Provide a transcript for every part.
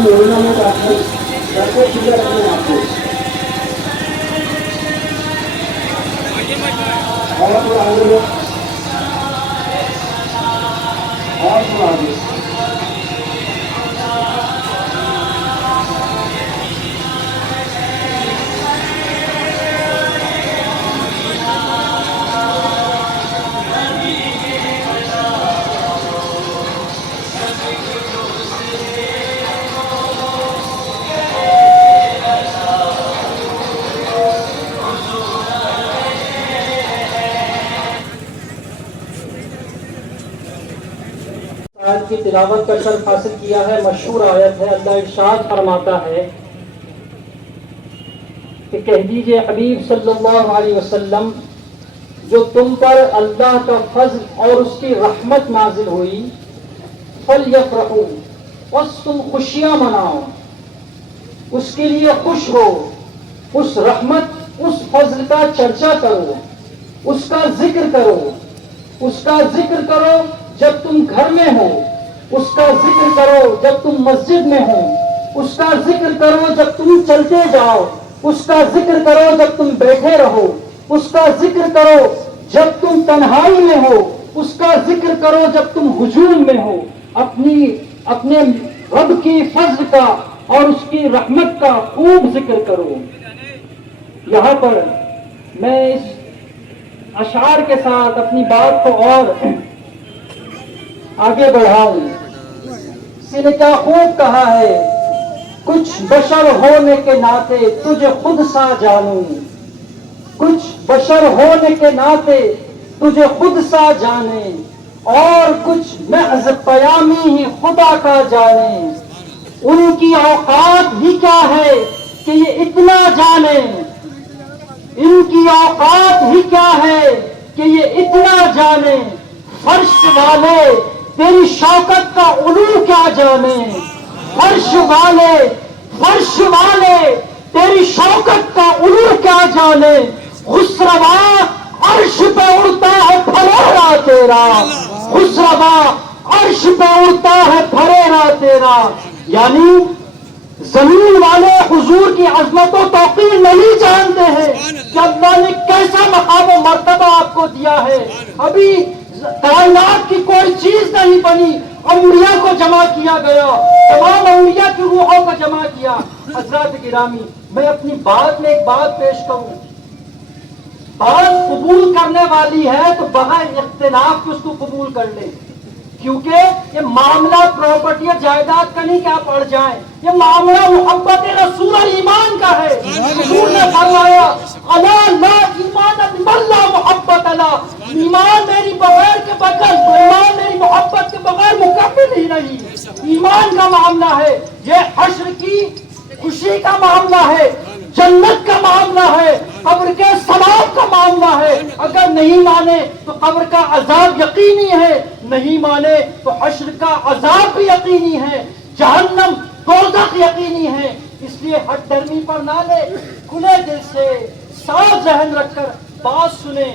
مولانا میں آپ کو سیدھا رکھنا ہے آپ کو اور تھوڑا آگے لو اور تھوڑا آگے آیت کی تلاوت کا شرف حاصل کیا ہے. مشہور آیت ہے. اللہ ارشاد فرماتا ہے کہ کہہ دیجئے حبیب صلی اللہ علیہ وسلم جو تم پر اللہ کا فضل اور اس کی رحمت نازل ہوئی فَلْيَفْرَحُوا بس تم خوشیاں مناؤ اس کے لیے خوش ہو اس رحمت اس فضل کا چرچا کرو اس کا ذکر کرو جب تم گھر میں ہو اس کا ذکر کرو جب تم مسجد میں ہو اس کا ذکر کرو جب تم چلتے جاؤ اس کا ذکر کرو جب تم بیٹھے رہو اس کا ذکر کرو جب تم تنہائی میں ہو اس کا ذکر کرو جب تم ہجوم میں ہو. اپنے رب کی فضل کا اور اس کی رحمت کا خوب ذکر کرو. یہاں پر میں اس اشعار کے ساتھ اپنی بات کو اور آگے بڑھاؤں. اس نے کیا خوب کہا ہے کچھ بشر ہونے کے ناطے تجھے خود سا جانوں کچھ بشر ہونے کے ناطے تجھے خود سا جانے اور کچھ محض پیامی ہی خدا کا جانے. ان کی اوقات ہی کیا ہے کہ یہ اتنا جانے ان کی اوقات ہی کیا ہے کہ یہ اتنا جانے. فرش والے تیری شوکت کا علو کیا جانے فرش والے تیری شوکت کا علو کیا جانے. خسروا عرش پہ اڑتا ہے پھریرا تیرا خسروا عرش پہ اڑتا ہے پھریرا تیرا. یعنی زمین والے حضور کی عظمت و توقیر نہیں جانتے ہیں کہ اللہ نے کیسا مقام و مرتبہ آپ کو دیا ہے. ابھی کائنات کی کوئی چیز نہیں بنی انبیاء کو جمع کیا گیا تمام انبیاء کی روحوں کو جمع کیا. حضرات گرامی میں اپنی بات میں ایک بات پیش کروں. بات قبول کرنے والی ہے تو بغیر اختلاف کے اس کو قبول کر لیں کیونکہ یہ معاملہ پراپرٹی اور جائیداد کا نہیں کہ آپ اڑ جائیں. یہ معاملہ محبت رسول اور ایمان کا ہے. حضور نے فرمایا الا لا ایمان الا محبت اللہ ایمان میری بغیر کے بغیر ایمان میری محبت کے بغیر مکمل ہی نہیں. ایمان کا معاملہ ہے یہ حشر کی خوشی کا معاملہ ہے جنت کا معاملہ ہے قبر کے ثواب کا معاملہ ہے. اگر نہیں مانے تو قبر کا عذاب یقینی ہے نہیں مانے تو حشر کا عذاب بھی یقینی ہے جہنم دوزخ یقینی ہے. اس لیے ہٹ درمی پر نہ لے کھلے دل سے صاف ذہن رکھ کر بات سنیں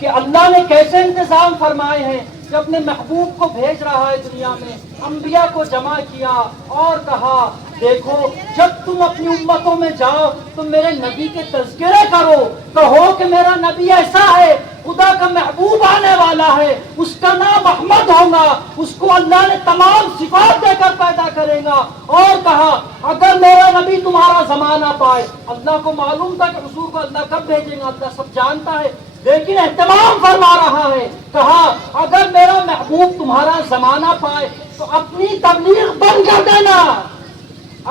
کہ اللہ نے کیسے انتظام فرمائے ہیں کہ اپنے محبوب کو بھیج رہا ہے دنیا میں. انبیاء کو جمع کیا اور کہا دیکھو جب تم اپنی امتوں میں جاؤ تو میرے نبی کے تذکرے کرو کہو کہ میرا نبی ایسا ہے خدا کا محبوب آنے والا ہے اس کا نام احمد ہوگا اس کو اللہ نے تمام صفات دے کر پیدا کرے گا. اور کہا اگر میرا نبی تمہارا زمانہ پائے اللہ کو معلوم تھا کہ حضور کو اللہ کب بھیجیں گا اللہ سب جانتا ہے لیکن اہتمام فرما رہا ہے. کہا اگر میرا محبوب تمہارا زمانہ پائے تو اپنی تبلیغ بند کر دینا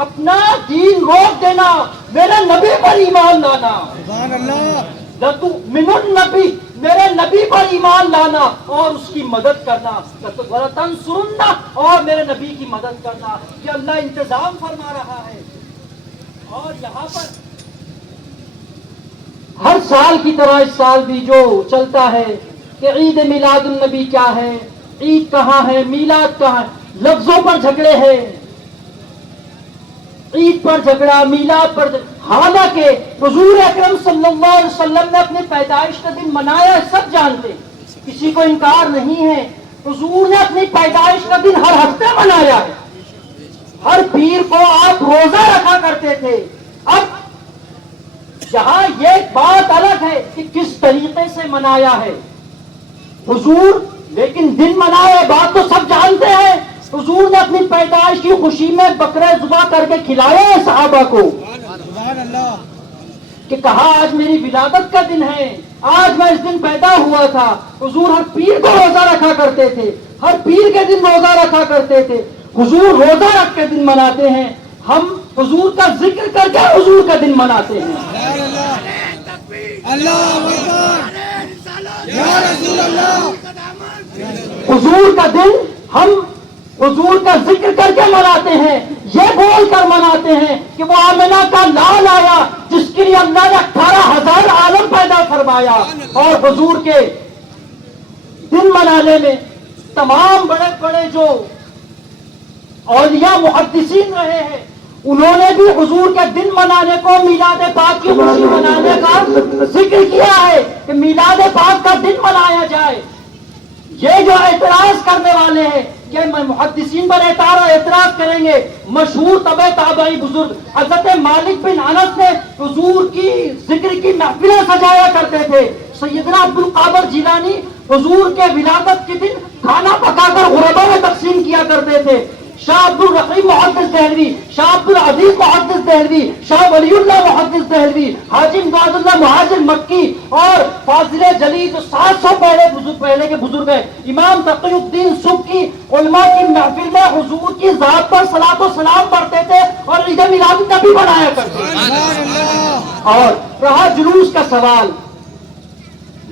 اپنا دین روک دینا میرے نبی پر ایمان لانا. سبحان اللہ. لتؤمن النبی میرے نبی پر ایمان لانا اور اس کی مدد کرنا وَلَتَنْصُرُنَّ اور میرے نبی کی مدد کرنا. یہ اللہ انتظام فرما رہا ہے. اور یہاں پر ہر سال کی طرح اس سال بھی جو چلتا ہے کہ عید میلاد النبی کیا ہے عید کہاں ہے میلاد کہاں ہے لفظوں پر جھگڑے ہیں. عید پر جھگڑا میلاد پر حالانکہ حضور اکرم صلی اللہ علیہ وسلم نے اپنے پیدائش کا دن منایا سب جانتے کسی کو انکار نہیں ہے. حضور نے اپنی پیدائش کا دن ہر ہفتے منایا ہے ہر پیر کو آپ روزہ رکھا کرتے تھے. اب یہاں یہ بات الگ ہے کہ کس طریقے سے منایا ہے حضور، لیکن دن منایا بات تو سب جانتے ہیں. حضور نے اپنی پیدائش کی خوشی میں بکرے ذبح کر کے کھلایا ہے صحابہ کو، کہ کہا آج میری ولادت کا دن ہے، آج میں اس دن پیدا ہوا تھا. حضور ہر پیر کو روزہ رکھا کرتے تھے، ہر پیر کے دن روزہ رکھا کرتے تھے. حضور روزہ رکھ کے دن مناتے ہیں، ہم حضور کا ذکر کر کے حضور کا دن مناتے ہیں. حضور کا دن ہم حضور کا ذکر کر کے مناتے ہیں، یہ بول کر مناتے ہیں کہ وہ آمنہ کا لال آیا جس کے لیے اللہ نے 18,000 عالم پیدا فرمایا. اور حضور کے دن منانے میں تمام بڑے بڑے جو اولیاء محدثین رہے ہیں انہوں نے بھی حضور کے دن منانے کو میلاد پاک کی خوشی منانے کا ذکر کیا ہے کہ میلاد پاک کا دن منایا جائے. یہ جو اعتراض کرنے والے ہیں کہ محدثین پر اعتراض کریں گے، مشہور تبع تابعی بزرگ حضرت مالک بن انس نے حضور کی ذکر کی محفلیں سجایا کرتے تھے. سیدنا عبد القادر جیلانی حضور کے ولادت کے دن کھانا پکا کر غربا میں تقسیم کیا کرتے تھے. شاہ عبد الرحیم محدث دہلوی، شاہ عبد العزیز محدث دہلوی، شاہ ولی اللہ محدث دہلوی، حاجی امداد اللہ مہاجر مکی اور فاضل جلی جو 700 پہلے کے بزرگ ہیں، امام تقی الدین سبکی علماء کی محفل میں حضور کی ذات پر صلاۃ و سلام پڑھتے تھے اور عید میلاد النبی بنایا کرتے تھے. اور رہا جلوس کا سوال،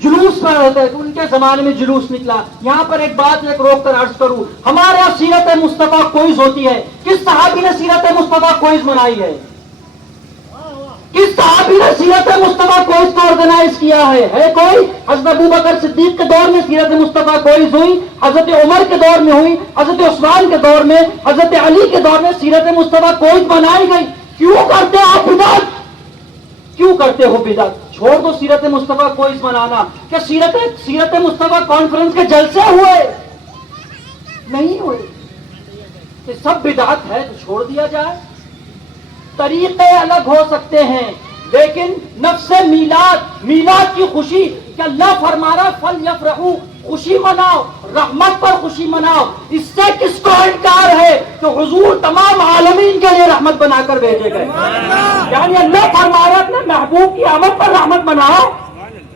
جلوس پر ہوتا ہے کہ ان کے زمانے میں جلوس نکلا. یہاں پر ایک بات ایک روک کر عرض کروں، ہمارے یہاں سیرت مصطفیٰ کوئز ہوتی ہے. کس صحابی نے سیرت مصطفیٰ کوئز منائی ہے؟ کس صحابی نے سیرت مصطفیٰ کوئز کو آرگنائز کیا ہے کوئی؟ حضرت ابوبکر صدیق کے دور میں سیرت مصطفیٰ کوئز ہوئی، حضرت عمر کے دور میں ہوئی، حضرت عثمان کے دور میں، حضرت علی کے دور میں سیرت مصطفیٰ کوئز بنائی گئی. کیوں کرتے آپ بدعت؟ کیوں کرتے ہو بدعت؟ چھوڑ دو سیرت مصطفیٰ کوئز منانا. کہ سیرت مصطفیٰ کانفرنس کے جلسے ہوئے نہیں ہوئے؟ کہ سب بدعت ہے تو چھوڑ دیا جائے. طریقے الگ ہو سکتے ہیں لیکن نفس میلاد کی خوشی کہ اللہ فرما رہا فل یفرحوا، خوشی مناؤ، رحمت پر خوشی مناؤ. اس سے کس کو انکار ہے کہ حضور تمام عالمین کے لیے رحمت بنا کر بھیجے گئے. یعنی اللہ فرما رہا اپنے محبوب کی آمد پر رحمت مناؤ،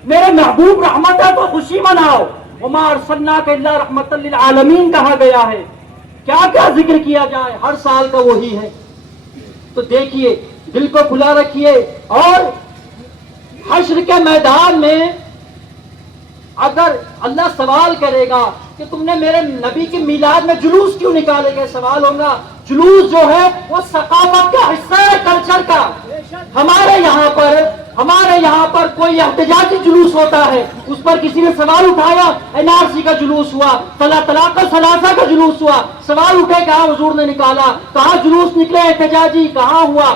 میرے محبوب رحمت ہے تو خوشی مناؤ. وما ارسلناک الا رحمت للعالمین کہا گیا ہے. کیا کیا ذکر کیا جائے، ہر سال کا وہی ہے. تو دیکھیے دل کو کھلا رکھیے. اور حشر کے میدان میں اگر اللہ سوال کرے گا کہ تم نے میرے نبی کی میلاد میں جلوس کیوں نکالے گئے، سوال ہوگا. جلوس جو ہے وہ ثقافت کا حصہ ہے، کلچر کا. ہمارے یہاں پر کوئی احتجاجی جلوس ہوتا ہے، اس پر کسی نے سوال اٹھایا، NRC کا جلوس ہوا، طلاق ثلاثہ کا جلوس ہوا، سوال اٹھے کہاں حضور نے نکالا، کہاں جلوس نکلے احتجاجی، کہاں ہوا.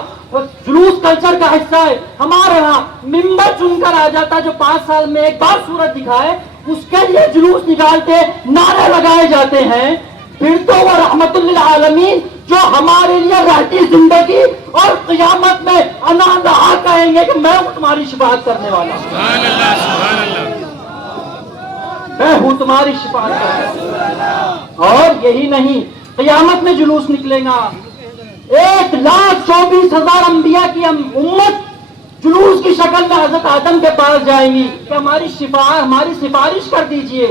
جلوس کلچر کا حصہ ہے. ہمارے یہاں ممبر چن کر آ جاتا جو 5 سال میں ایک بار صورت دکھائے، اس کے لیے جلوس نکالتے، نعرے لگائے جاتے ہیں. پھر تو وہ رحمت للعالمین جو ہمارے لیے رہتی زندگی اور قیامت میں انا دعا کہیں گے کہ میں ہوں تمہاری شفاعت کرنے والا، سبحان اللہ سبحان اللہ، میں ہوں تمہاری شفاعت کرنے والا. اور یہی نہیں، قیامت میں جلوس نکلے گا. 1,24,000 انبیاء کی امت جلوس کی شکل میں حضرت آدم کے پاس جائیں گی کہ ہماری سفارش کر دیجئے،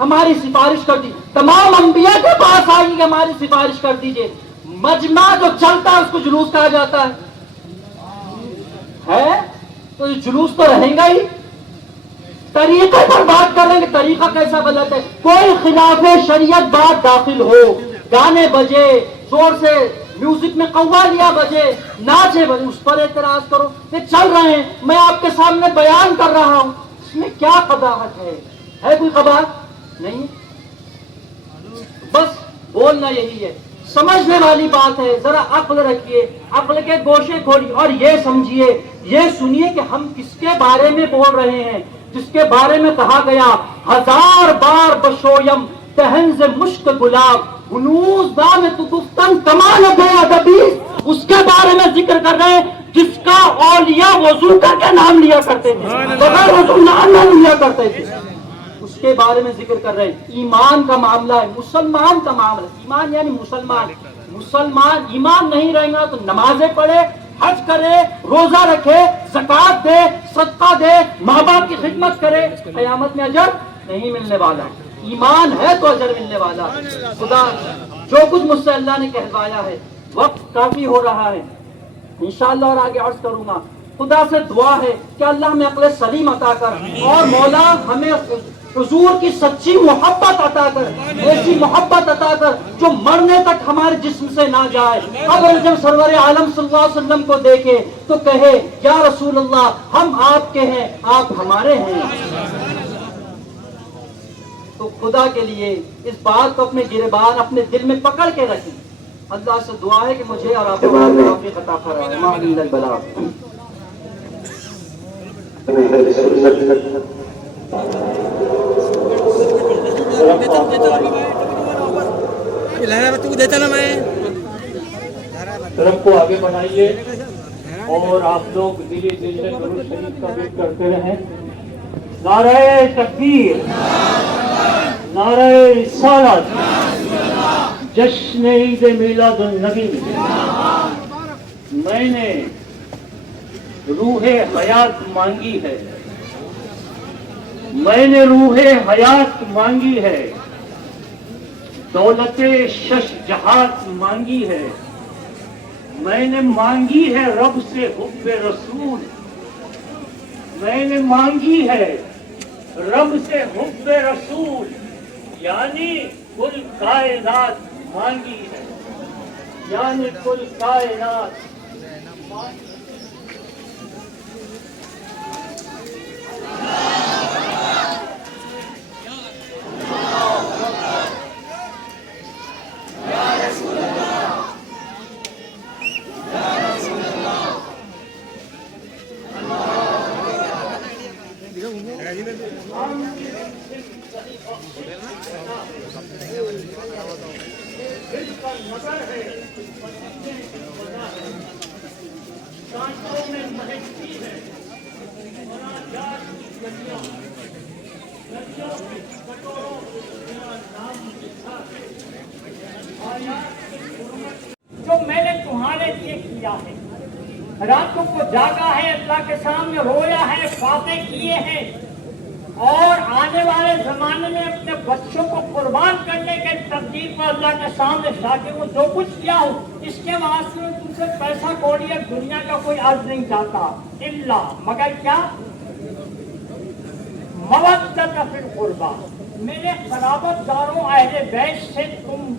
ہماری سفارش کر دیجئے. تمام انبیاء کے پاس آئیں گی کہ ہماری سفارش کر دیجئے. مجمع جو چلتا ہے اس کو جلوس کہا جاتا ہے. تو یہ جلوس تو رہیں گا ہی. طریقے پر بات کر رہے ہیں کہ طریقہ کیسا غلط ہے. کوئی خلاف شریعت بات داخل ہو، گانے بجے، زور سے میوزک میں قوالیاں بجے، ناچے بجے، اس پر اعتراض کرو. یہ چل رہے ہیں، میں آپ کے سامنے بیان کر رہا ہوں، اس میں کیا قباحت ہے کوئی قباحت نہیں. بس بولنا یہی ہے، سمجھنے والی بات ہے. ذرا عقل رکھیے، عقل کے گوشے کھولیے اور یہ سمجھیے، یہ سنیے کہ ہم کس کے بارے میں بول رہے ہیں، جس کے بارے میں کہا گیا 1000 بار بشویم دہن سے مشک گلاب کنوز دامت گفتن کمالت ادبی، اس کے بارے میں ذکر کر رہے ہیں جس کا اولیاء وضو کر کے نام لیا کرتے تھے، بغیر وضو نام نہیں لیا کرتے تھے، اس کے بارے میں ذکر کر رہے ہیں۔ ایمان کا معاملہ ہے، مسلمان کا معاملہ، ایمان یعنی مسلمان، مسلمان ایمان نہیں رہے گا تو نمازیں پڑھے، حج کرے، روزہ رکھے، زکوٰۃ دے، صدقہ دے، ماں باپ کی خدمت کرے، قیامت میں اجر نہیں ملنے والا۔ ایمان ہے تو اجر ملنے والا۔ خدا جو کچھ مجھ سے اللہ نے کہلوایا ہے، وقت کافی ہو رہا ہے انشاءاللہ اور آگے عرض کروں گا۔ خدا سے دعا ہے کہ اللہ ہمیں عقل سلیم عطا کر، اور مولا ہمیں حضور کی سچی محبت عطا کر، ایسی محبت عطا کر جو مرنے تک ہمارے جسم سے نہ جائے۔ قبر جب سرور عالم صلی اللہ علیہ وسلم کو دیکھے تو کہے یا رسول اللہ ہم آپ کے ہیں، آپ ہمارے ہیں۔ تو خدا کے لیے اس بات کو اپنے گریبان اپنے دل میں پکڑ کے رکھیں۔ اللہ سے دعا ہے کہ مجھے اور آپ کو توفیق عطا فرمائے۔ آمین البلاغ۔ طرف کو آگے بڑھائیے اور آپ لوگ دلی دل سے درود شریف کا ذکر کرتے رہیں۔ نعرہ تکبیر، نعرہ رسالت، جشن عید میلاد النبی۔ میں نے روح حیات مانگی ہے، میں نے روح حیات مانگی ہے، دولت شش جہات مانگی ہے، میں نے مانگی ہے رب سے حب رسول، میں نے مانگی ہے رب سے حب رسول، یعنی کل کائنات مانگی ہے، یعنی کل کائنات مانگی۔ جو میں نے تمہارے لیے کیا ہے، راتوں کو جاگا ہے، اللہ کے سامنے رویا ہے، فاتح کیے ہیں، اور آنے والے زمانے میں اپنے بچوں کو قربان کرنے کے تقدیر پر اللہ کے سامنے شاکر ہوں۔ جو کچھ کیا ہوں اس کے واسطے میں تم سے پیسہ کوڑی دنیا کا کوئی عرض نہیں چاہتا، اللہ مگر کیا مودت فی القربہ، میرے قرابت داروں اہل بیت سے تم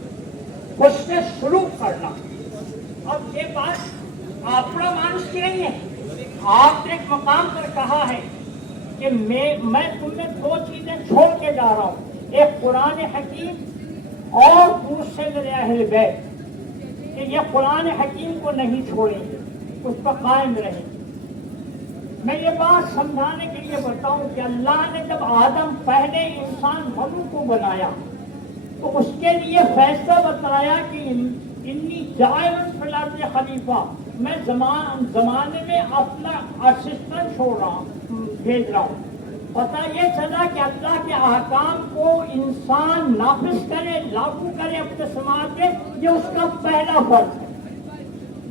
حسن سلوک کرنا۔ اب یہ بات اپنا مانس کی نہیں ہے، آپ نے ایک مقام پر کہا ہے کہ میں تمہیں دو چیزیں چھوڑ کے جا رہا ہوں، ایک قرآن حکیم اور دوسرے میرے اہل بیت، کہ یہ قرآن حکیم کو نہیں چھوڑیں گے، اس پر قائم رہیں۔ میں یہ بات سمجھانے کے لیے بتاؤں کہ اللہ نے جب آدم پہلے انسان بنو کو بنایا تو اس کے لیے فیصلہ بتایا کہ انی جاعل فی الارض خلیفہ، میں زمانے میں اپنا اسسٹنٹ چھوڑ رہا ہوں، بھیج رہا ہوں۔ پتہ یہ چلا کہ اللہ کے احکام کو انسان نافذ کرے، لاگو کرے اپنے سماج میں، یہ اس کا پہلا فرض ہے۔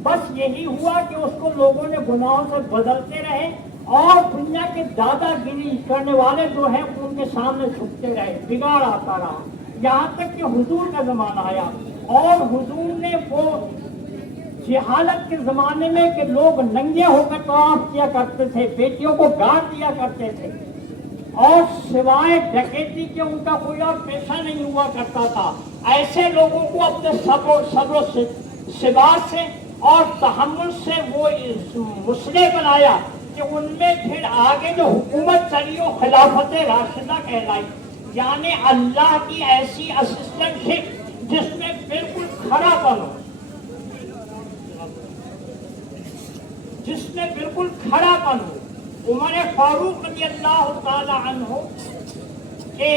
بس یہی ہوا کہ اس کو لوگوں نے گناہوں سے بدلتے رہے، اور دنیا کے دادا گیری کرنے والے جو ہیں ان کے سامنے جھکتے رہے، بگاڑ آتا رہا، یہاں تک کہ حضور کا زمانہ آیا، اور حضور نے وہ جہالت کے زمانے میں کہ لوگ ننگے ہو کر طواف کیا کرتے تھے، بیٹیوں کو گاڑ دیا کرتے تھے، اور سوائے ڈکیتی کے ان کا کوئی اور پیشہ نہیں ہوا کرتا تھا، ایسے لوگوں کو اپنے صبر و ثبات سے اور تحمل سے وہ مسلح بنایا کہ ان میں پھر آگے جو حکومت چلی وہ خلافت راشدہ کہلائی، یعنی اللہ کی ایسی اسسٹنٹ شپ جس میں بالکل کھڑا بنو، جس میں بالکل کھڑا بنو۔ عمر فاروق رضی اللہ تعالی عنہ کے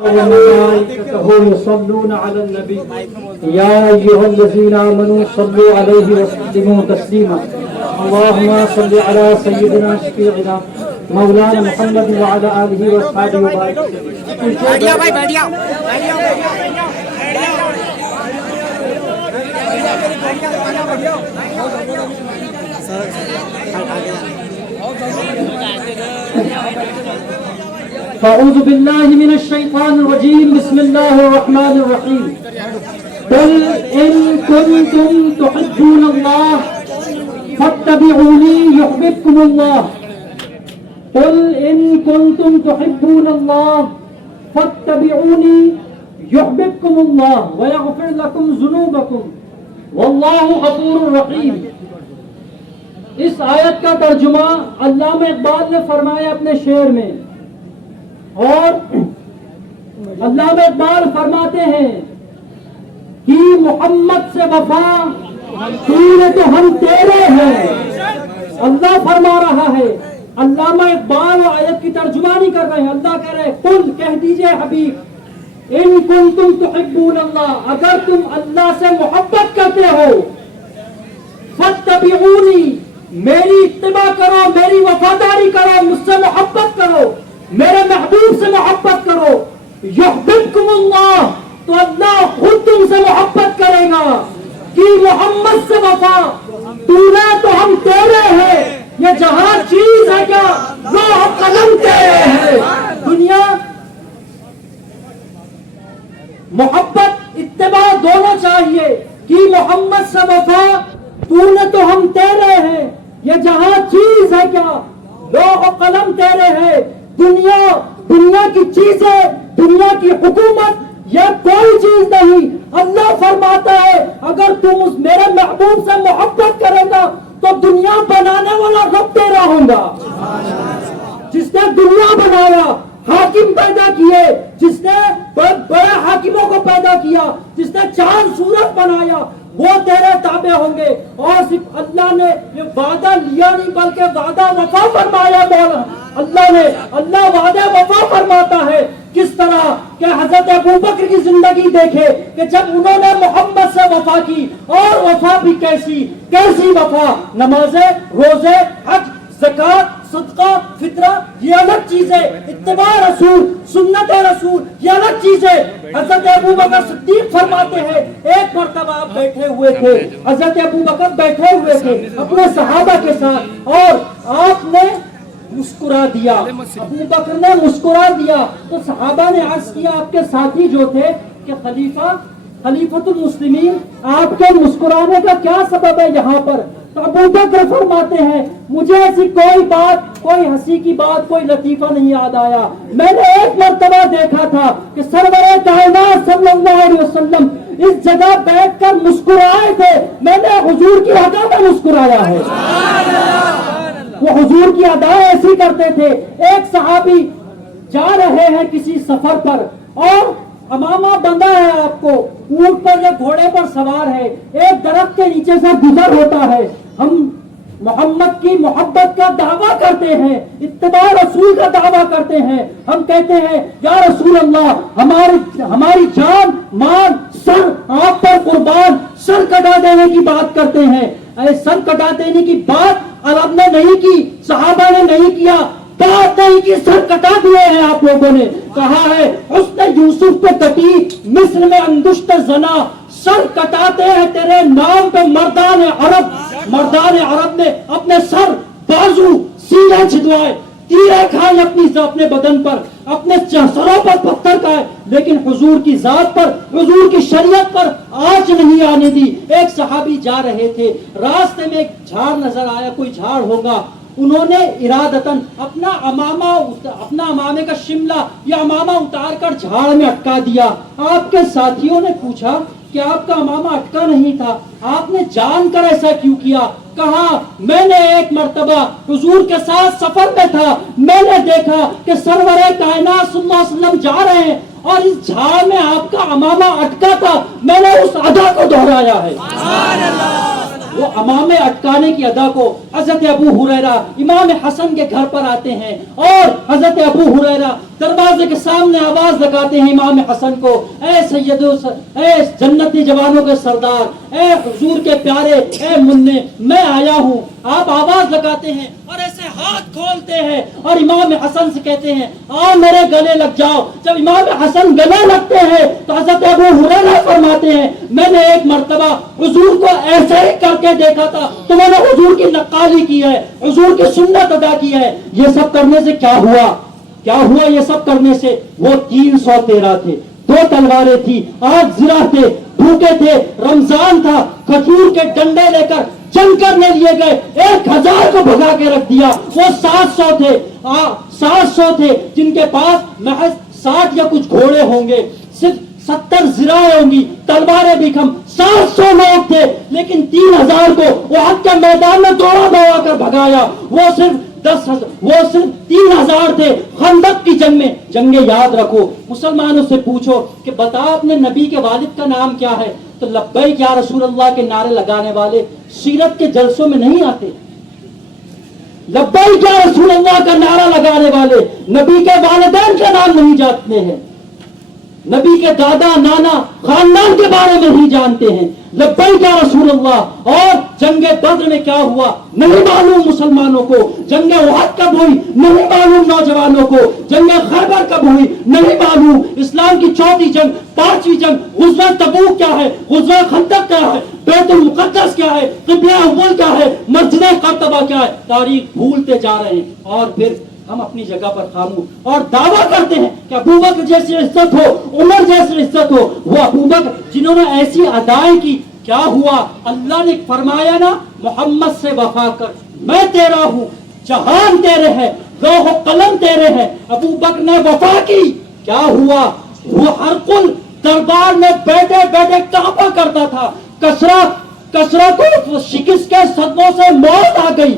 وملائكته يصلون على النبي يا أيها الذين آمنوا صلوا عليه وسلموا تسليما اللهم صل على سيدنا شفيعنا مولانا محمد وعلى آله وصحبه وبارك فأعوذ بالله من الشيطان الرجيم بسم الله الرحمن الرحيم قل إن كنتم تحبون الله فاتبعوني يحببكم الله قل إن كنتم تحبون الله فاتبعوني يحببكم الله ويغفر لكم ذنوبكم والله غفور رحيم. اس آیت کا ترجمہ علامہ اقبال نے فرمایا اپنے شعر میں، اور علامہ اقبال فرماتے ہیں کہ محمد سے وفا تیرے تو ہم تیرے ہیں. اللہ فرما رہا ہے، علامہ اقبال آیت کی ترجمانی کر رہے ہیں. اللہ کہہ رہے ہیں قل کہہ دیجئے حبیب ان کنتم تحبون اللہ، اگر تم اللہ سے محبت کرتے ہو فاتبعونی، میری اتباع کرو، میری وفاداری کرو، مجھ سے محبت کرو، میرے محبوب سے محبت کرو. یحببکم اللہ، تو اللہ خود تم سے محبت کرے گا. کہ محمد سے وفا تیرے تو ہم تیرے ہیں، یہ جہاں چیز ہے کیا لوح قلم تیرے ہیں. دنیا محبت اتباع دونوں چاہیے. کہ محمد سے وفا تو تو ہم تیرے ہیں، یہ جہاں چیز ہے کیا لوح قلم تیرے ہیں. دنیا کی چیزیں، دنیا کی حکومت، یہ کوئی چیز نہیں. اللہ فرماتا ہے اگر تم اس میرے محبوب سے محبت کرے گا تو دنیا بنانے والا رب تیرا ہوگا. جس نے دنیا بنایا، حاکم پیدا کیے، جس نے بڑے حاکموں کو پیدا کیا، جس نے چاند سورج بنایا، وہ تیرے تابع ہوں گے. اور صرف اللہ نے یہ وعدہ لیا نہیں بلکہ وعدہ وفا فرمایا. اللہ وعدہ وفا فرماتا ہے. کس طرح کہ حضرت ابوبکر کی زندگی دیکھے کہ جب انہوں نے محمد سے وفا کی، اور وفا بھی کیسی وفا، نمازیں، روزے، حج زکات، صدقہ، فطرہ یہ الگ چیز ہے، اتباع رسول، سنت رسول یہ الگ چیز ہے۔ حضرت ابو بکر صدیق فرماتے ہیں ایک مرتبہ آپ بیٹھے ہوئے تھے، حضرت ابو بکر بیٹھے ہوئے تھے اپنے صحابہ کے ساتھ اور آپ نے مسکرا دیا، ابو بکر نے مسکرا دیا تو صحابہ نے عرض کیا آپ کے ساتھی جو تھے کہ خلیفۃ المسلمین آپ کے مسکرانے کا کیا سبب ہے یہاں پر؟ تو ابو بکر فرماتے ہیں مجھے ایسی کوئی بات، کوئی ہنسی کی بات، کوئی لطیفہ نہیں یاد آیا، میں نے ایک مرتبہ دیکھا تھا کہ سرور کائنات صلی اللہ علیہ وسلم اس جگہ بیٹھ کر مسکرائے تھے، میں نے حضور کی ادا میں مسکرایا ہے۔ وہ حضور کی ادا ایسی کرتے تھے۔ ایک صحابی جا رہے ہیں کسی سفر پر اور امامہ بندھا ہے، آپ کو اونٹ پر یا گھوڑے پر سوار ہے، ایک درخت کے نیچے سے گزر ہوتا ہے۔ ہم محمد کی محبت کا دعویٰ کرتے ہیں، اتباع رسول کا دعویٰ کرتے ہیں، ہم کہتے ہیں یا رسول اللہ ہماری جان، مال، سر آپ پر قربان، سر کٹا دینے کی بات کرتے ہیں۔ اے سر کٹا دینے کی بات عرب نے نہیں کی، صحابہ نے نہیں کیا، بات نہیں کی، سر کٹا دیے ہیں آپ لوگوں نے۔ کہا ہے حسن یوسف پہ کٹی مصر میں انگشت زنا، سر کٹاتے ہیں تیرے نام پہ مردان عرب نے اپنے سر، بازو، سینے چھدوائے، تیرے کھائے اپنے بدن پر، اپنے سروں پر پتھر کھائے، لیکن حضور کی ذات پر، حضور کی شریعت پر آنچ نہیں آنے دی۔ ایک صحابی جا رہے تھے، راستے میں ایک جھاڑ نظر آیا، کوئی جھاڑ ہوگا، انہوں نے ارادتاً اپنا امامے کا شملہ یا امامہ اتار کر جھاڑ میں اٹکا دیا۔ آپ کے ساتھیوں نے پوچھا کہ آپ کا امامہ اٹکا نہیں تھا، آپ نے جان کر ایسا کیوں کیا؟ کہا میں نے ایک مرتبہ حضور کے ساتھ سفر میں تھا، میں نے دیکھا کہ سرور کائنات صلی اللہ علیہ وسلم جا رہے ہیں اور اس جھاڑ میں آپ کا امامہ اٹکا تھا، میں نے اس ادا کو دہرایا ہے۔ وہ امامے اٹکانے کی ادا کو حضرت ابو ہریرہ امام حسن کے گھر پر آتے ہیں اور حضرت ابو ہریرہ دروازے کے سامنے آواز لگاتے ہیں امام حسن کو، اے سیدو، اے جنتی جوانوں کے سردار، اے حضور کے پیارے، اے منع، میں آیا ہوں۔ آپ آواز لگاتے ہیں اور ایسے ہاتھ کھولتے ہیں اور امام حسن سے کہتے ہیں آؤ میرے گلے لگ جاؤ۔ جب امام حسن گلے لگتے ہیں تو حضرت ابو ہریرہ فرماتے ہیں میں نے ایک مرتبہ حضور کو ایسے ہی کر کے دیکھا تھا تو میں نے حضور کی نقالی کی ہے، حضور کی سنت ادا کی ہے۔ یہ سب کرنے سے کیا ہوا یہ سب کرنے سے؟ وہ 313 تھے، 2 تلواریں تھی، 8 زرہ تھے، بھوکے تھے، رمضان تھا، کھجور کے ڈنڈے لے کر جنگ کرنے لیے گئے، 1000 کو بھگا کے رکھ دیا۔ وہ 700 تھے جن کے پاس محض 60 یا کچھ گھوڑے ہوں گے، صرف 70 زرائیں ہوں گی، تلواریں بھی کم، 700 لوگ تھے، لیکن 3000 کو احد کے میدان میں دوڑا کر بھگایا۔ وہ صرف 3000 تھے۔ خندق کی جنگ میں، جنگیں یاد رکھو، مسلمانوں سے پوچھو کہ بتا اپنے نبی کے والد کا نام کیا ہے، تو لبیک یا رسول اللہ کے نعرے لگانے والے سیرت کے جلسوں میں نہیں آتے۔ لبیک یا رسول اللہ کا نعرہ لگانے والے نبی کے والدین کے نام نہیں جانتے ہیں، نبی کے دادا، نانا، خاندان کے بارے میں نہیں جانتے ہیں۔ لبیک یا رسول اللہ۔ اور جنگ بدر میں کیا ہوا نہیں معلوم مسلمانوں کو، جنگ احد کب ہوئی نہیں معلوم نوجوانوں کو، جنگ خیبر کب ہوئی نہیں معلوم، اسلام کی 4تھی جنگ، 5ویں جنگ، غزوہ تبوک کیا ہے، غزوہ خندق کیا ہے، بیت المقدس کیا ہے، قبلہ اول کیا ہے، مسجد قرطبہ کیا ہے، تاریخ بھولتے جا رہے ہیں۔ اور پھر ہم اپنی جگہ پر خاموش اور دعویٰ کرتے ہیں کہ ابوبکر جیسی عزت ہو، عمر جیسی عزت ہو۔ وہ ابوبکر جنہوں نے ایسی ادائیں کی، کیا ہوا؟ اللہ نے فرمایا نا محمد سے وفا کر، میں تیرا ہوں، جہان تیرے ہے، لوح و قلم تیرے ہے۔ ابوبکر نے وفا کی، کیا ہوا؟ وہ ہر کل دربار میں بیٹھے بیٹھے کعبہ کرتا تھا، کسرا کو شکست کے صدموں سے موت آ گئی۔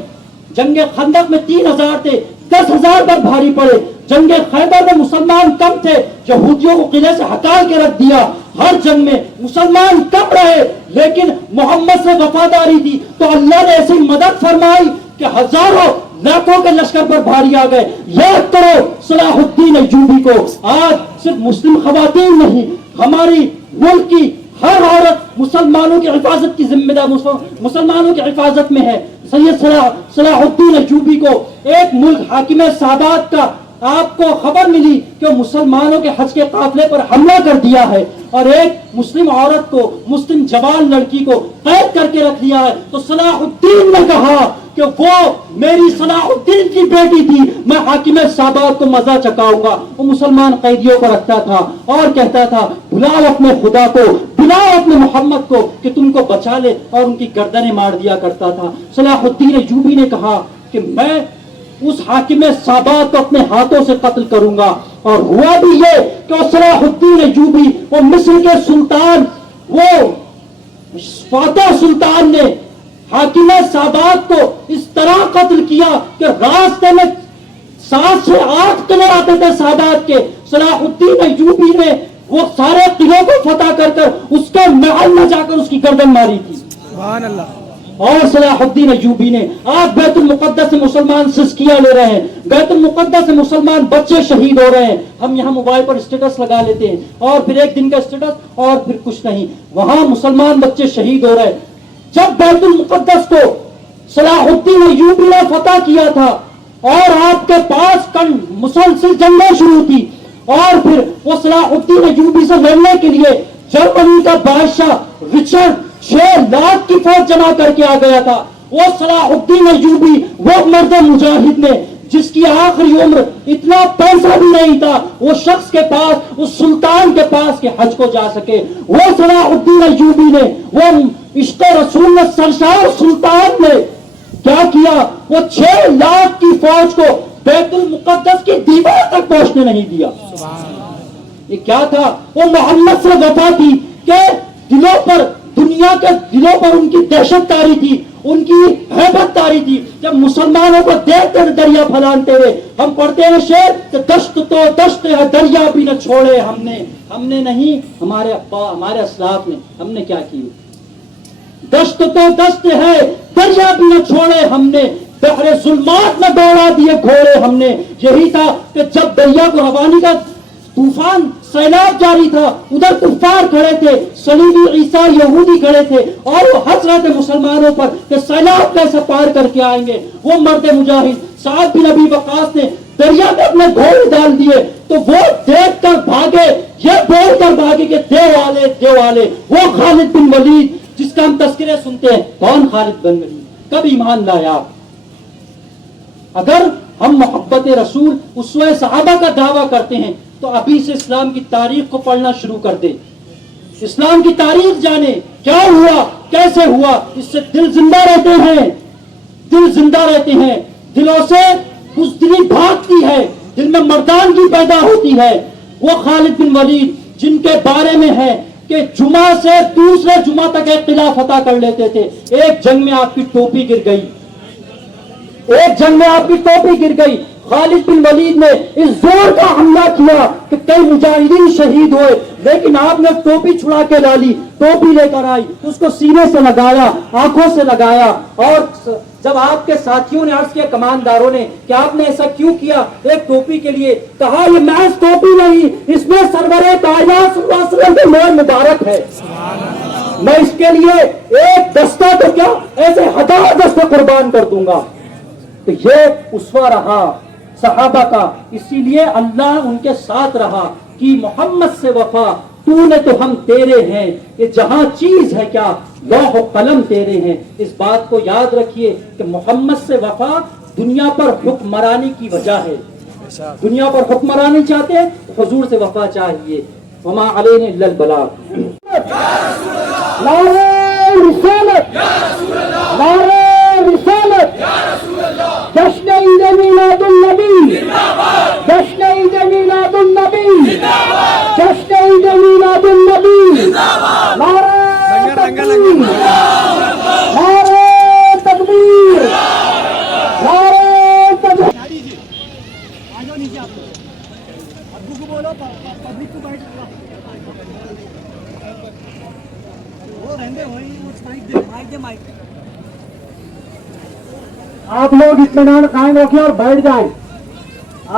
جنگ خندق میں 3000 تھے، 10,000 پر بھاری پڑے۔ جنگ خیبر میں مسلمان کم تھے، یہودیوں کو قلعے سے ہٹا کے رکھ دیا۔ ہر جنگ میں مسلمان کم رہے لیکن محمد سے وفاداری تھی تو اللہ نے ایسی مدد فرمائی کہ ہزاروں لاکھوں کے لشکر پر بھاری آ گئے۔ یاد کرو صلاح الدین ایوبی کو۔ آج صرف مسلم خواتین نہیں، ہماری ملک کی ہر عورت مسلمانوں کی حفاظت کی ذمہ دار مسلمانوں کی حفاظت میں ہے. سید صلاح الدین ایوبی کو ایک ملک حاکم سادات کا آپ کو خبر ملی کہ وہ مسلمانوں کے حج کے قافلے پر حملہ کر دیا ہے اور ایک مسلم عورت کو, مسلم جوان لڑکی کو قید کر کے رکھ لیا ہے, تو صلاح الدین نے کہا کہ وہ میری صلاح الدین کی بیٹی تھی, میں حاکم سادات کو مزہ چکاؤں گا. وہ مسلمان قیدیوں کو رکھتا تھا اور کہتا تھا بلاؤ اپنے خدا کو, بلاؤ اپنے محمد کو کہ تم کو بچا لے, اور ان کی گردنیں مار دیا کرتا تھا. صلاح الدین ایوبی نے کہا کہ میں اس حاکم سادات کو اپنے ہاتھوں سے قتل کروں گا. اور ہوا بھی یہ کہ صلاح الدین ایوبی وہ مصر کے سلطان, وہ فاتح سلطان نے حاکم سادات کو اس طرح قتل کیا کہ راستے میں 7 سے 8 قلعے آتے تھے سادات کے. صلاح الدین ایوبی نے وہ سارے قلعوں کو فتح کر اس کے محل میں جا کر اس کی گردن ماری تھی. سبحان اللہ. اور صلاح الدین ایوبی نے آج بیت المقدس سے مسلمان سسکیاں لے رہے ہیں, بیت المقدس سے مسلمان بچے شہید ہو رہے ہیں. ہم یہاں موبائل پر اسٹیٹس لگا لیتے ہیں اور پھر ایک دن کا اسٹیٹس اور پھر کچھ نہیں, وہاں مسلمان بچے شہید ہو رہے ہیں. جب بیت المقدس کو صلاح الدین ایوبی نے فتح کیا تھا اور آپ کے پاس مسلسل جنگیں شروع تھی, اور پھر وہ صلاح الدین ایوبی سے لڑنے کے لیے جرمنی کا بادشاہ رچرڈ 6 لاکھ کی فوج جمع کر کے آ گیا تھا. وہ صلاح الدین ایوبی وہ مرد مجاہد نے جس کی آخری عمر اتنا پیسہ بھی نہیں تھا وہ شخص کے پاس, اس سلطان کے پاس کہ حج کو جا سکے. وہ صلاح الدین ایوبی نے, وہ عشق رسول نے, سرشار سلطان نے کیا کیا, وہ 6 لاکھ کی فوج کو بیت المقدس کی دیوار تک پہنچنے نہیں دیا. یہ کیا تھا؟ وہ محمد سے وفا تھی کہ دلوں پر, دنیا کے دلوں پر ان کی دہشت تاری تھی, ان کی ہیبت تاری تھی. جب مسلمانوں کو دیکھتے دریا پھلانتے ہوئے, ہم پڑھتے ہیں شعر کہ دشت تو دشت ہے دریا بھی نہ چھوڑے ہم نے نہیں, ہمارے ابا ہمارے اسلاف نے, ہم نے کیا کی؟ دشت تو دشت ہے دریا بھی نہ چھوڑے ہم نے, بحر ظلمات میں دوڑا دیے گھوڑے ہم نے. یہی تھا کہ جب دریا کو روانی کا طوفان سیلاب جاری تھا, ادھر کفار کھڑے تھے, صلیبی عیسائی یہودی کھڑے تھے اور وہ ہنس رہے تھے مسلمانوں پر کہ سیلاب کیسے پار کر کے آئیں گے. وہ مرد مجاہد سعد بن ابی وقاص نے دریا میں اپنے گھوڑے ڈال دیے تو وہ دیکھ کر بھاگے, یہ بول کر بھاگے کہ دیو والے. وہ خالد بن ولید جس کا ہم تذکرے سنتے ہیں, کون خالد بن ولید, کب ایمان لایا؟ اگر ہم محبت رسول اسوہ صحابہ کا دعویٰ کرتے ہیں تو ابھی سے اسلام کی تاریخ کو پڑھنا شروع کر دے, اسلام کی تاریخ جانے, کیا ہوا کیسے ہوا. اس سے دل زندہ رہتے ہیں, دل زندہ رہتے ہیں, دلوں سے بزدلی بھاگتی ہے, دل میں مردانگی پیدا ہوتی ہے. وہ خالد بن ولید جن کے بارے میں ہے کہ جمعہ سے دوسرے جمعہ تک ایک قلعہ فتح کر لیتے تھے, ایک جنگ میں آپ کی ٹوپی گر گئی, ایک جنگ میں آپ کی ٹوپی گر گئی. خالد بن ولید نے اس زور کا حملہ کیا کہ کئی مجاہدین شہید ہوئے, لیکن آپ نے ٹوپی چھڑا کے ڈالی, ٹوپی لے کر آئی, اس کو سینے سے لگایا, آنکھوں سے لگایا, اور جب آپ کے ساتھیوں نے عرض کیا, کمانداروں نے, کہ آپ نے ایسا کیوں کیا ایک ٹوپی کے لیے, کہا یہ محض ٹوپی نہیں, اس میں سرور کائنات صلی اللہ علیہ وسلم کے مہر مبارک ہے, میں اس کے لیے ایک دستہ تو کیا ایسے 1000 دستے قربان کر دوں گا. تو یہ اسوہ رہا صحابہ کا, اسی لیے اللہ ان کے ساتھ رہا کہ محمد سے وفا, تو نے تو ہم تیرے ہیں, یہ جہاں چیز ہے کیا لوح و قلم تیرے ہیں. اس بات کو یاد رکھیے کہ محمد سے وفا دنیا پر حکمرانی کی وجہ ہے. دنیا پر حکمرانی چاہتے ہیں تو حضور سے وفا چاہیے. وما علینا الا البلاغ. نعرہ رسالت, نعرہ رسالت, جشن عید میلاد النبی, جشن عید میلاد النبی, جشن عید میلاد النبی. نعرہ تکبیر, نعرہ تکبیر, نعرہ تکبیر. آپ لوگ اطمینان قائم رکھیں اور بیٹھ جائیں,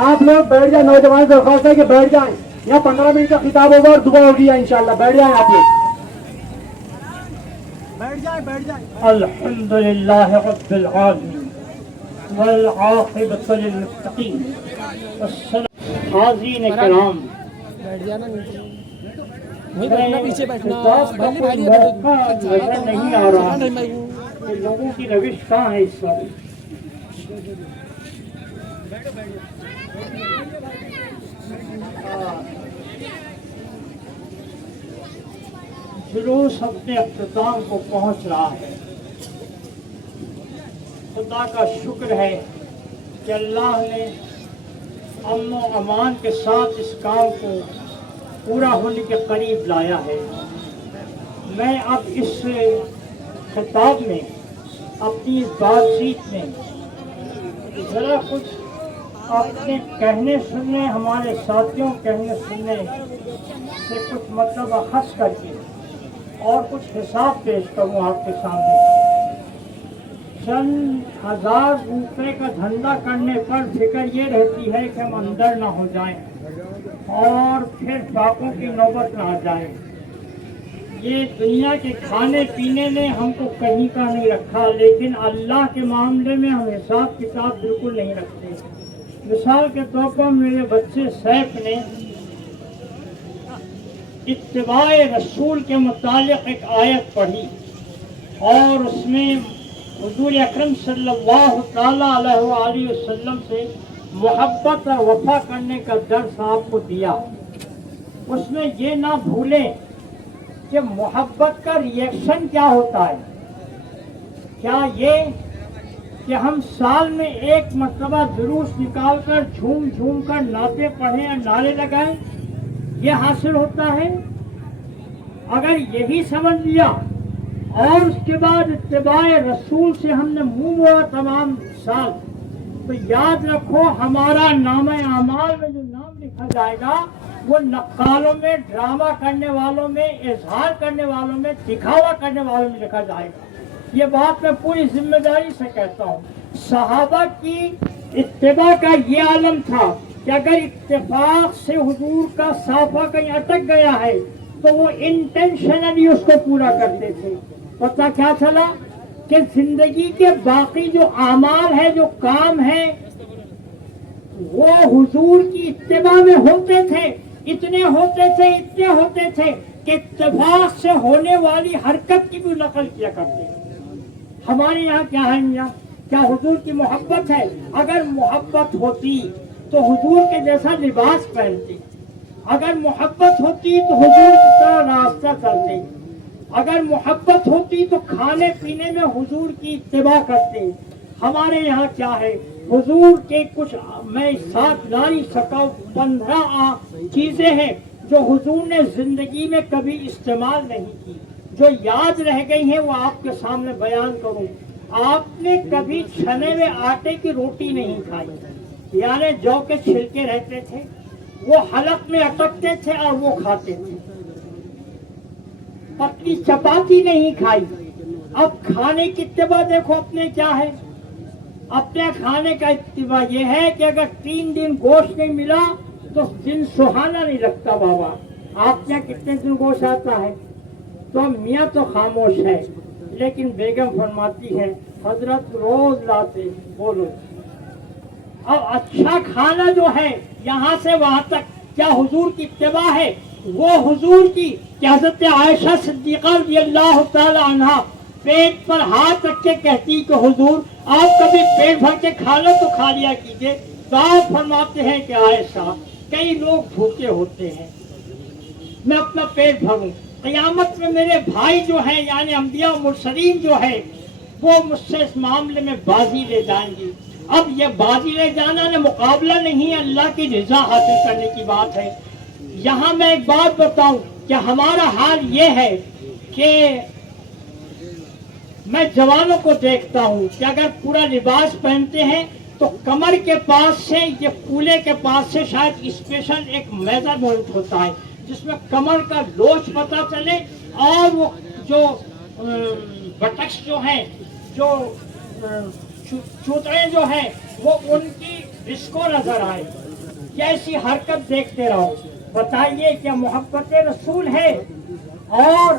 آپ لوگ بیٹھ جائیں, نوجوان درخواست ہے کہ بیٹھ جائیں. یہاں 15 منٹ کا خطاب ہوگا اور دعا ہوگی انشاءاللہ, بیٹھ جائیں آپ لوگ. الحمد للہ رب العالمین والعاقبۃ للمتقین حاضرین کرام، پیچھے بیٹھنا نظر نہیں آ رہا کہ لوگوں کی روش کہاں ہے اس وقت. جلوس اپنے اختتام کو پہنچ رہا ہے. خدا کا شکر ہے کہ اللہ نے امن و امان کے ساتھ اس کام کو پورا ہونے کے قریب لایا ہے. میں اب اس خطاب میں، اپنی اس بات چیت میں ذرا کچھ اپنے کہنے سننے، ہمارے ساتھیوں کہنے سننے سے کچھ مطلب اخذ کر کے اور کچھ حساب پیش کروں آپ کے سامنے. چند ہزار روپے کا دھندا کرنے پر فکر یہ رہتی ہے کہ ہم اندر نہ ہو جائیں اور پھر ڈاکوں کی نوبت نہ آ جائے. یہ دنیا کے کھانے پینے نے ہم کو کہیں کا نہیں رکھا، لیکن اللہ کے معاملے میں ہم حساب کتاب بالکل نہیں رکھتے. مثال کے طور پر میرے بچے سیف نے اتباع رسول کے متعلق ایک آیت پڑھی اور اس میں حضور اکرم صلی اللہ تعالیٰ علیہ وآلہ وسلم سے محبت اور وفا کرنے کا درس آپ کو دیا. اس میں یہ نہ بھولیں کہ محبت کا ریئیکشن کیا ہوتا ہے. کیا یہ کہ ہم سال میں ایک مرتبہ جلوس نکال کر جھوم جھوم کر نعتیں پڑھیں اور نعرے لگائیں، یہ حاصل ہوتا ہے؟ اگر یہی سمجھ لیا اور اس کے بعد اتباع رسول سے ہم نے منہ موڑا تمام سال، تو یاد رکھو ہمارا نامہ اعمال میں جو نام لکھا جائے گا وہ نقالوں میں، ڈرامہ کرنے والوں میں، اظہار کرنے والوں میں، دکھاوا کرنے والوں میں لکھا جائے گا. یہ بات میں پوری ذمہ داری سے کہتا ہوں. صحابہ کی اتباع کا یہ عالم تھا کہ اگر اتفاق سے حضور کا صافہ کہیں اٹک گیا ہے تو وہ انٹینشنلی اس کو پورا کرتے تھے. پتہ کیا چلا کہ زندگی کے باقی جو اعمال ہے، جو کام ہے، وہ حضور کی اتباع میں ہوتے تھے. اتنے ہوتے تھے کہ اتفاق سے ہونے والی حرکت کی بھی نقل کیا کرتے. ہمارے یہاں کیا ہے میاں؟ کیا حضور کی محبت ہے؟ اگر محبت ہوتی تو حضور کے جیسا لباس پہنتے، اگر محبت ہوتی تو حضور کی طرح راستہ چلتے، اگر محبت ہوتی تو کھانے پینے میں حضور کی اتباع کرتے. ہمارے یہاں کیا ہے؟ حضور کے کچھ میں ساتھ لا نہیں سکا 15 چیزیں ہیں جو حضور نے زندگی میں کبھی استعمال نہیں کی، جو یاد رہ گئی ہیں، وہ آپ کے سامنے بیان کروں. آپ نے کبھی چھنے ہوئے آٹے کی روٹی نہیں کھائی، یعنی جو کے چھلکے رہتے تھے وہ حلق میں اٹکتے تھے اور وہ کھاتے تھے. پتلی چپاتی نہیں کھائی. اب کھانے کی اتباع دیکھو اپنے کیا ہے. اپنے کھانے کا اتباع یہ ہے کہ اگر 3 دن گوشت نہیں ملا تو دن سہانا نہیں لگتا. بابا آپ کے یہاں کتنے دن گوشت آتا ہے؟ تو میاں تو خاموش ہے، لیکن بیگم فرماتی ہے حضرت روز لاتے. بولو اب اچھا کھانا جو ہے یہاں سے وہاں تک کیا حضور کی اتباع ہے؟ وہ حضور کی کہ حضرت عائشہ صدیقہ رضی اللہ تعالی عنہا پیٹ پر ہاتھ رکھ کے کہتی کہ حضور آپ کبھی پیٹ بھر کے کھانا تو کھا لیا کیجیے. تو آپ فرماتے ہیں کہ عائشہ کئی لوگ بھوکے ہوتے ہیں، میں اپنا پیٹ بھروں. قیامت میں میرے بھائی جو ہیں یعنی انبیاء و مرسلین جو ہے وہ مجھ سے اس معاملے میں بازی لے جائیں گی. اب یہ بازی لے جانا نہ مقابلہ نہیں ہے، اللہ کی رضا حاصل کرنے کی بات ہے. یہاں میں ایک بات بتاؤں کہ ہمارا حال یہ ہے کہ میں جوانوں کو دیکھتا ہوں کہ اگر پورا لباس پہنتے ہیں تو کمر کے پاس سے، یہ پولے کے پاس سے شاید اسپیشل ایک میجرمنٹ ہوتا ہے جس میں کمر کا لوچ پتہ چلے اور وہ جو بٹکس جو ہیں، جو چوتڑے جو ہیں، وہ ان کی اس کو نظر آئے. کیسی حرکت دیکھتے رہو. بتائیے کیا محبت رسول ہے؟ اور